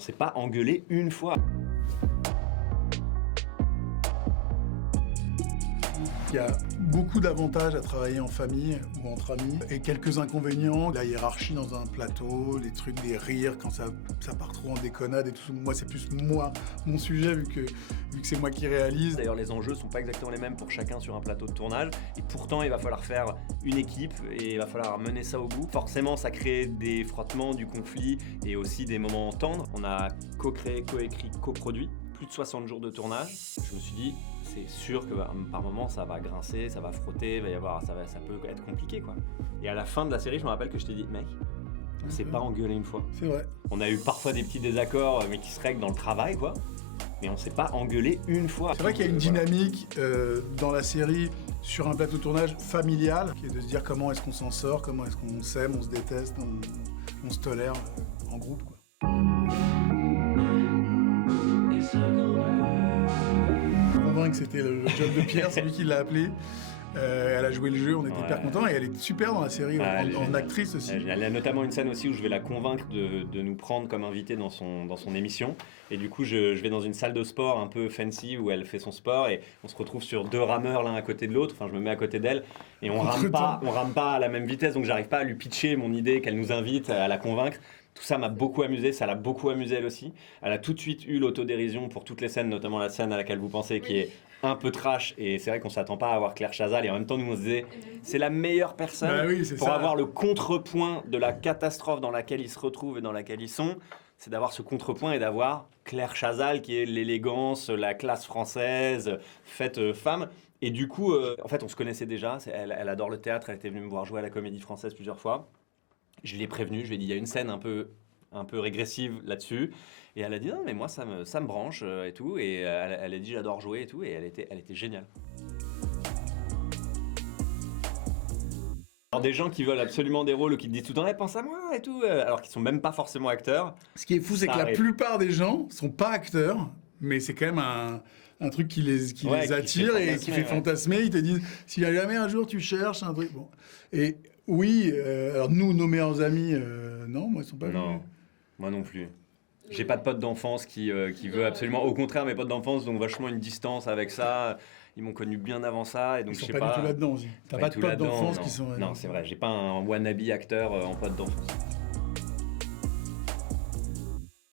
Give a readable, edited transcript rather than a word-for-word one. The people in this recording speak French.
s'est pas engueulé une fois. Il y a beaucoup d'avantages à travailler en famille ou entre amis et quelques inconvénients. La hiérarchie dans un plateau, les trucs, des rires quand ça part trop en déconnade et tout. Moi, c'est plus mon sujet vu que c'est moi qui réalise. D'ailleurs, les enjeux sont pas exactement les mêmes pour chacun sur un plateau de tournage. Et pourtant, il va falloir faire une équipe et il va falloir mener ça au bout. Forcément, ça crée des frottements, du conflit et aussi des moments tendres. On a co-créé, co-écrit, coproduit. Plus de 60 jours de tournage. Je me suis dit, c'est sûr que par moment ça va grincer, ça va frotter, ça peut être compliqué quoi. Et à la fin de la série, je me rappelle que je t'ai dit, mec, on s'est pas engueulé une fois. C'est vrai. On a eu parfois des petits désaccords, mais qui se règlent dans le travail quoi. Mais on s'est pas engueulé une fois. C'est vrai qu'il y a une dynamique dans la série sur un plateau de tournage familial, qui est de se dire comment est-ce qu'on s'en sort, comment est-ce qu'on s'aime, on se déteste, on se tolère en groupe quoi. Que c'était le job de Pierre, c'est lui qui l'a appelé. Elle a joué le jeu, on était hyper contents et elle est super dans la série, en actrice aussi. Elle a notamment une scène aussi où je vais la convaincre de nous prendre comme invité dans son émission. Et du coup, je vais dans une salle de sport un peu fancy où elle fait son sport et on se retrouve sur 2 rameurs l'un à côté de l'autre. Enfin, je me mets à côté d'elle et on rame pas à la même vitesse, donc j'arrive pas à lui pitcher mon idée, qu'elle nous invite, à la convaincre. Tout ça m'a beaucoup amusé, ça l'a beaucoup amusé elle aussi. Elle a tout de suite eu l'autodérision pour toutes les scènes, notamment la scène à laquelle vous pensez qui est un peu trash. Et c'est vrai qu'on s'attend pas à avoir Claire Chazal. Et en même temps, nous on se disait, c'est la meilleure personne pour avoir le contrepoint de la catastrophe dans laquelle ils se retrouvent et dans laquelle ils sont. C'est d'avoir ce contrepoint et d'avoir Claire Chazal qui est l'élégance, la classe française, faite femme. Et du coup, en fait, on se connaissait déjà. Elle adore le théâtre. Elle était venue me voir jouer à la Comédie Française plusieurs fois. Je l'ai prévenu, je lui ai dit, il y a une scène un peu régressive là-dessus. Et elle a dit, non, mais moi, ça me branche et tout. Et elle a dit, j'adore jouer et tout. Et elle était géniale. Alors, des gens qui veulent absolument des rôles ou qui te disent tout le temps, hey, pense à moi et tout, alors qu'ils sont même pas forcément acteurs. Ce qui est fou, c'est que la plupart des gens sont pas acteurs, mais c'est quand même un truc qui les attire et qui fait fantasmer. Ils te disent, si jamais un jour tu cherches un truc, bon. Et oui, alors nous, nos meilleurs amis, non, moi ils sont pas venus. Non, moi non plus. J'ai pas de pote d'enfance qui veut absolument. Au contraire, mes potes d'enfance ont vachement une distance avec ça. Ils m'ont connu bien avant ça. Et donc, ils sont pas du tout là-dedans aussi. T'as pas de potes d'enfance qui sont... Non, c'est vrai. J'ai pas un wannabe acteur en pote d'enfance.